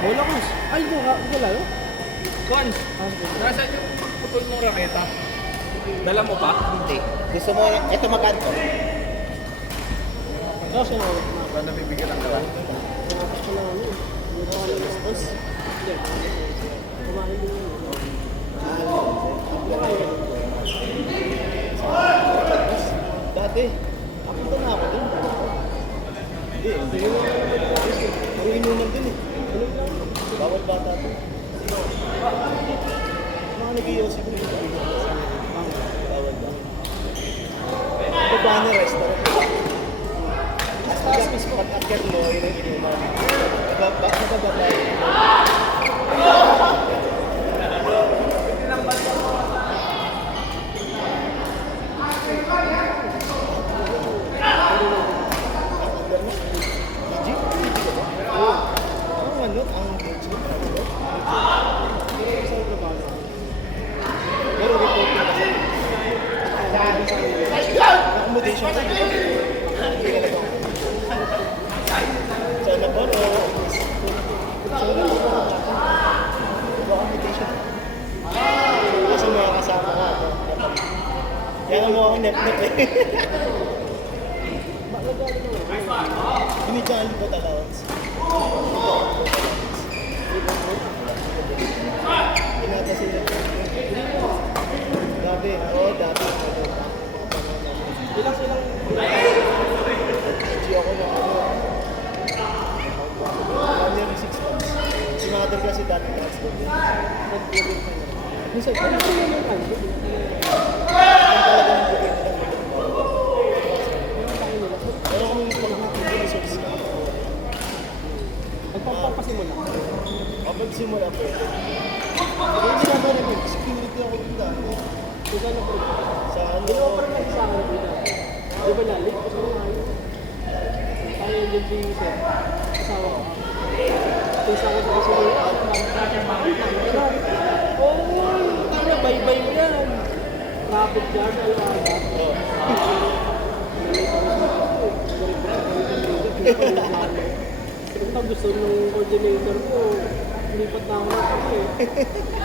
Bola ko. Ay, wala no? Kuan, nasaan yung putol mong raketa? Dala mo pa? Hindi. Gusto mo, ito magkano to? Oo, siya nga. Ba nabibigyan ng dala? Kumakas ko lang ano. Hindi ko ano response. Hindi. Kumain din yun. Dati, nakita na ako din. Hindi yun lang naman. Puro inuman din eh. Bawal bata to. Mga nag-iossi ko yung bawal ba? Ito ba na restaurant? Pag-akir mo, yun ang inuman. Nabababa. Accommodation ka dito. Sana po, accommodation. Kasi mga kasama ka. Kaya mo akong nep-nep eh. Binigyan ko allowance. Pinata sila. Dati, dati. Ilang silang... Hindi ako na ano. 1 year and 6 months. Si mother kasi dati transport yun. Minsan, ano ko yun yung ano? Yung talagang bigay nila. Pero kung pag-natin resource ka, Pagpapasimula. kapag simula po. Kaya ginagawa namin, security ako din dati. Kung saan ako? Sa ano, Dino pa rin sa akin na di ba lalit? Kasi nga yun. Tayo yung si Sir. Kasama ko. Kung sa akin kasi pero, tama, bye-bye mo yan. Traffic jam, alaga. Kung gusto nung coordinator ko, lipat na ako na kami eh.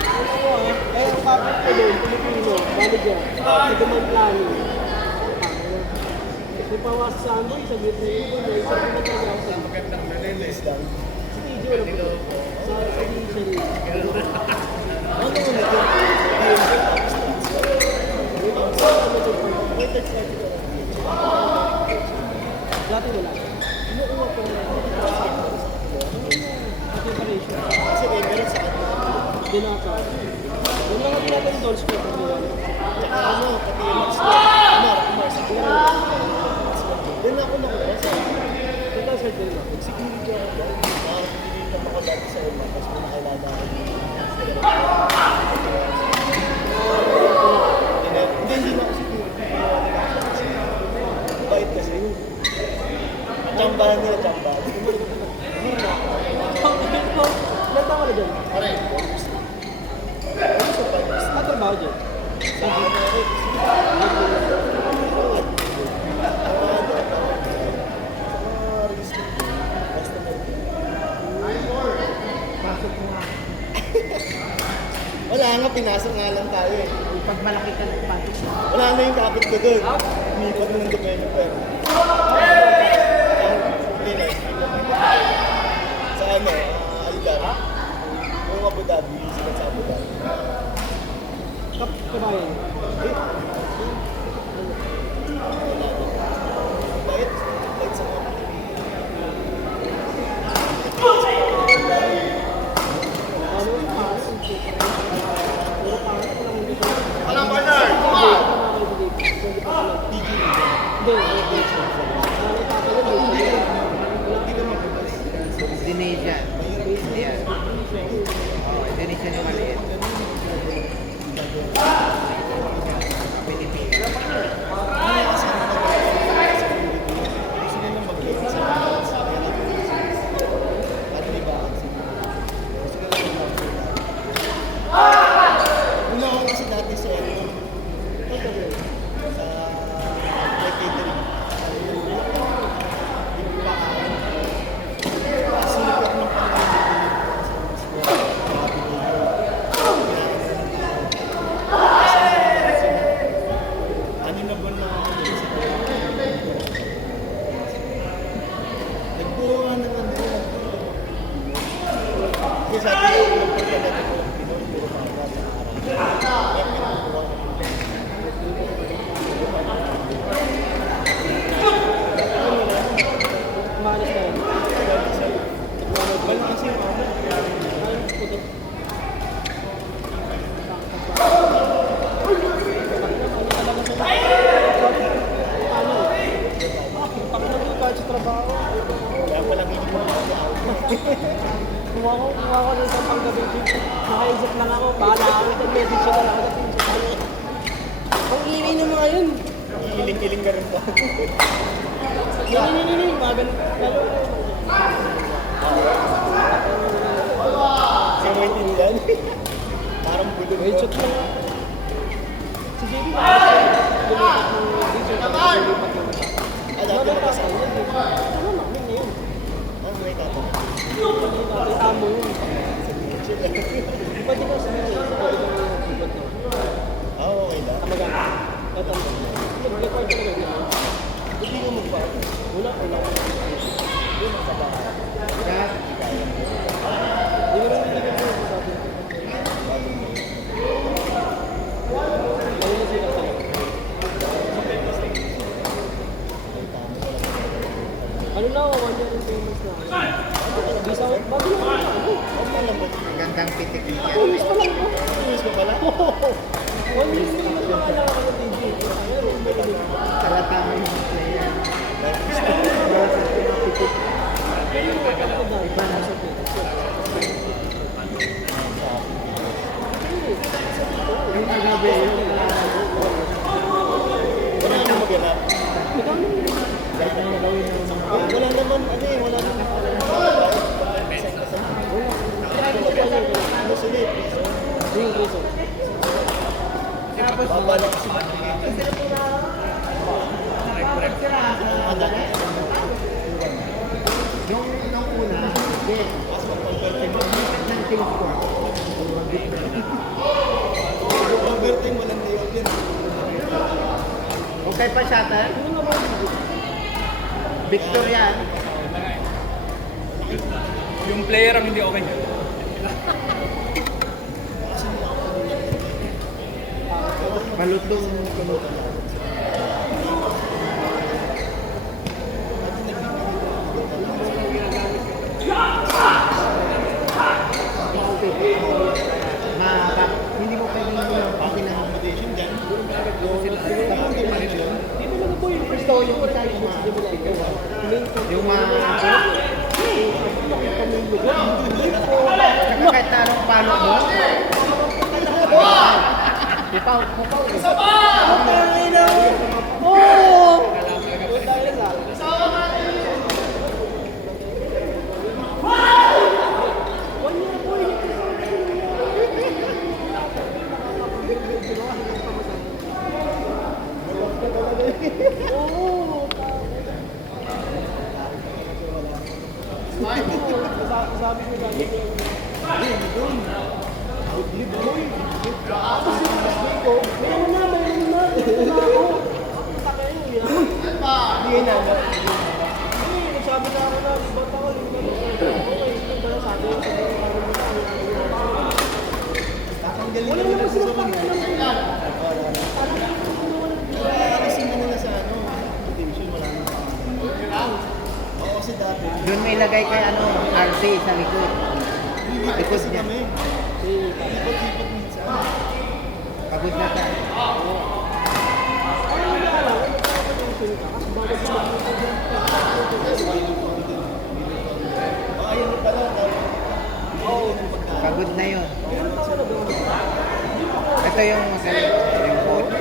Ano eh, ang kapit ko doon, Pilipino, bali dyan, nagumang plano. May pawas sa Amboy, sa gitna yun doon, may isang na talaga ako sa Magandang malinis lang. video na po. Sa edition. ano mo na ito? Dati wala. Inuuwa ko na. Preparation. Kasi may meron sa atin. Dinaka. Yung mga ginagawa dolls ko pag nila. Tsaka ano, pati yung Max Kumar, siguro. Doon ako nakuha sa Ito sa din na. security ako doon. Hindi naman ako dati sa uma, tapos may nakilala ako dito. Hindi na ako security. Bait kasi. Chambahan nila, chambahan. Ilan taon ka na dyan? Aray, ano sa pag-is? Trabaho dyan? Sa ano rin? Wala nga, pinasok nga lang tayo eh. Pag malaki ka na patis. Wala na yung kapit ko doon. Umipot na ng developer. Sa ano, Algar. Yung Abu Dhabi, sikat sa Abu Dhabi. Kabayan. Bait. Bait sa mga Ano yung paas? Puro paas ko lang hindi ko. Alam, partner! Hindi. Hindi. sa atin yung pagkakala ng mga Pinoy, puro mga sa araw. Kaya pinakakuha ko. Umalis na yun. Bal kasi, Ayun, puto. Pag nag-catch trabaho, kaya palang hindi ko naman sa out. kumuha ko ng isang panggabi. Naka-exit lang ako, bahala ako. Nag-message ko na lang agad. Ang ingay ng mga yun. Iling-iling ka rin ba? Nini, mga ganun. Kasi mo intindihan. Parang bulog Wait, mo. shot lang. Si JB na lumipat ng DJ tapos lumipat ng Ah, dati magkasama. ano namin ngayon? Ano may tatanong? Kita mo yun. Pwede ka sabihin sa pwede ka lumipat na. Ah, okay lang. Kamagana. Tatanda. Nag-record talaga niya. Hindi mo magbago. Wala. Hindi mo kabahan. Di ba rin hindi ka sabi? Ano na sila sa'yo? Ano na ako, 1 year in payments na. Bisa ko, bago lang ako. Okay lang ba? Gandang pitik niya. Uwis pa lang ako. Tumis ko pala? 1 year in payments na kailangan ko ng DJ. Ayun, umiilig. Kalatama yung player. Pero yung kapatid na, iba na sa payments. Yung agabi, Wala nang maganap. kahit na magawin ng Wala naman, ano eh, wala naman. Ano sulit? Yung reason. Babalik si nung una, hindi. Lumipit ng team score. Overtime, walang day-off yan. Okay pa shuttle? Victor yan. Yung player ang hindi okay. Malutong. Hindi mo pwedeng pagin ng Accommodation dyan. Di ba naman po yung first daw yung isa yung mas di ba lang yung mga Kami saka kahit na anong palo mo. Pupaw. Oh! Dahil lang. One year po yun. Oo. Sabi ko dati. Tapos yung classmate ko, mayroon na. Mayroon na ako. Takay mo yan. Hindi na. Nagsabi na ako na, libat ako. Okay, sige pala sabi ko. Tatanggalin Wala ka naman na sila sa pang alam. Alisin mo na sa ano, division, wala na. Oo, kasi dati. Doon may lagay kay RC sa likod. Lilipat kasi niya. kami. Lipat-lipat minsan. Pagod na ka. Ayun na pala. Oo, Pagod na yun. Ito yung yung code.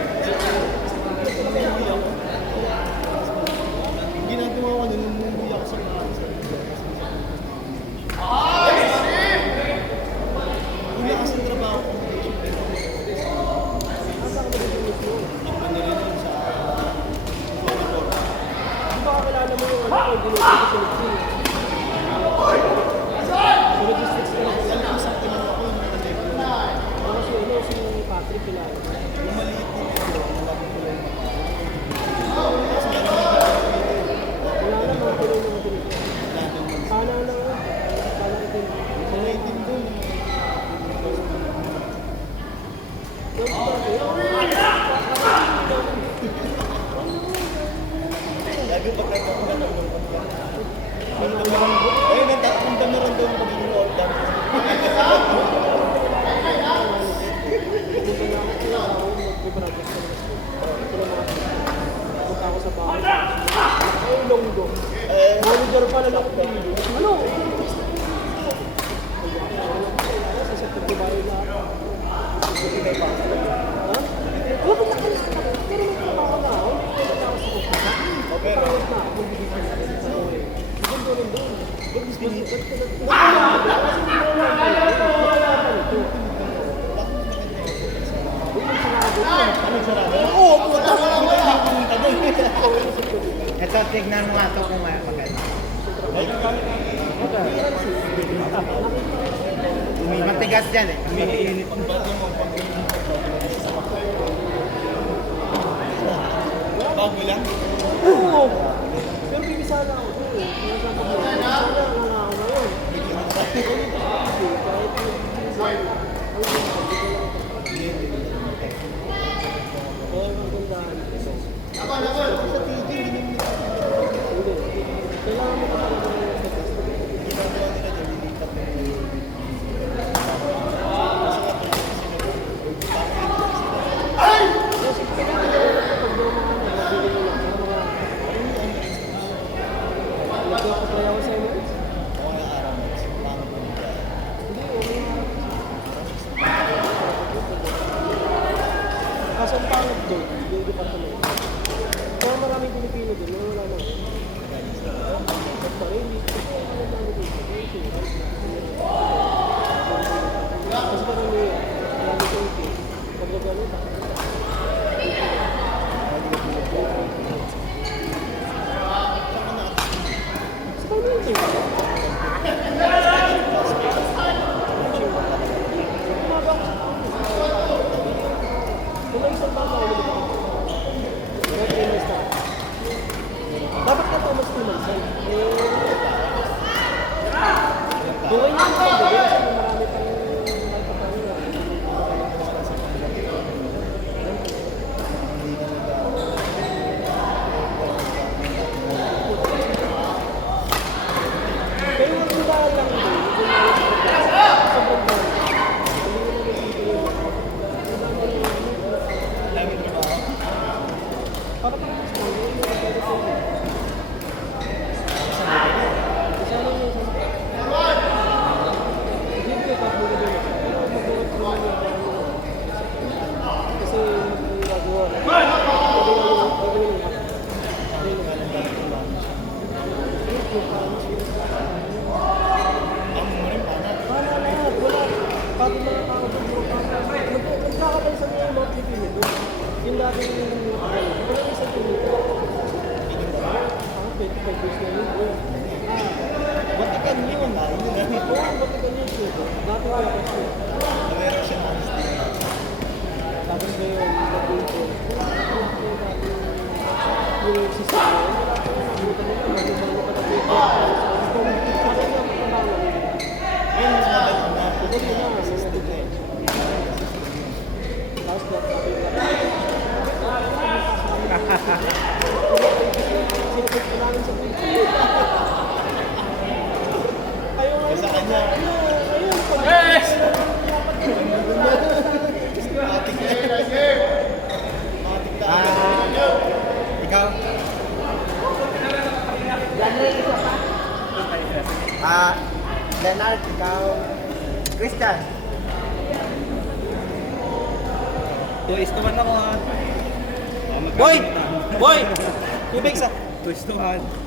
ginagawa ko nun, numundi ako sa kansa. Una kasi trabaho ko. Iba na rin yun sa monitor. Di ba kakilala mo yung ano ko, ginulit ko sa Lixin? Sa logistics ko lang. Alam ko sa tinanong ako, yung nalagay ko. Ako si Patrick kilala. Ayun, nagtatamdam na rin daw yung pagiging organ. Punta ako sa bahay. Ay, longgo. Manager pala ng pili. Ano? Sa September Dubai na. Ha? Wala ba nakalala? Pero may trabaho na ako. May trabaho sa kumpanya. Pero, Tawag na ako. Bibigyan na sa buhay. Segundo rin doon. oo, puta ka naman. Pumunta doon. Ito, tignan mo nga ito kung maganda. Matigas yan eh. Umiinit ang bago mo pag bago lang. Oo. Pero bibisala ako doon. Nasama ko. Bibisala na ako ngayon. Sa TJ, hindi naman Kailangan mo pa talaga ng ginagawa nila dyan, lilipat mo yung Nagkakapaya ako sa inyo. mga araw mo. Paano po nila? Kaso ang pangit doon, yung department. Kaya maraming Pilipino doon, wala na. Pero hindi ko alam na dito. Kasi parang may marami ko ito. Pag nagano, sa community. Kung may isang tama ako, dapat ka Thomas Timansan. Buhay niya ang mga gabi kasi marami pang pero wag mo dahil lang doon, sobrang dahil. Daming trabaho. Para pa mas mo, yung mga pwede sa inyo. Isa lang yung hindi ko kapag doon. Pero mag-uot mo na kasi mag-uot. Ang mo rin, paano? Pati mga nagkakabay sa mga mga Pilipino doon. Yung dating wala isang Pilipino. 25 years na yun. Batikan yun, ah. Yun na. Oo, Vatican yun siya. Dati wala pa siya. Meron siya ng honesty. Tapos ngayon, dito. Yung sisa ko, wala pa yun. Hindi ka nila, mag-ibang pa na dito. Kasi yung trabaho. Yun, madali na. Pagod ko na, Assistant na eh. tapos sinapit ko namin sa Pilipino. Ayaw nga Sa kanya. ayun, pag Matik na. Matik na. Ikaw? Leonard, ikaw? Christian? 2:1 ako ha. Boy! Boy! Tubig sa... 2:1.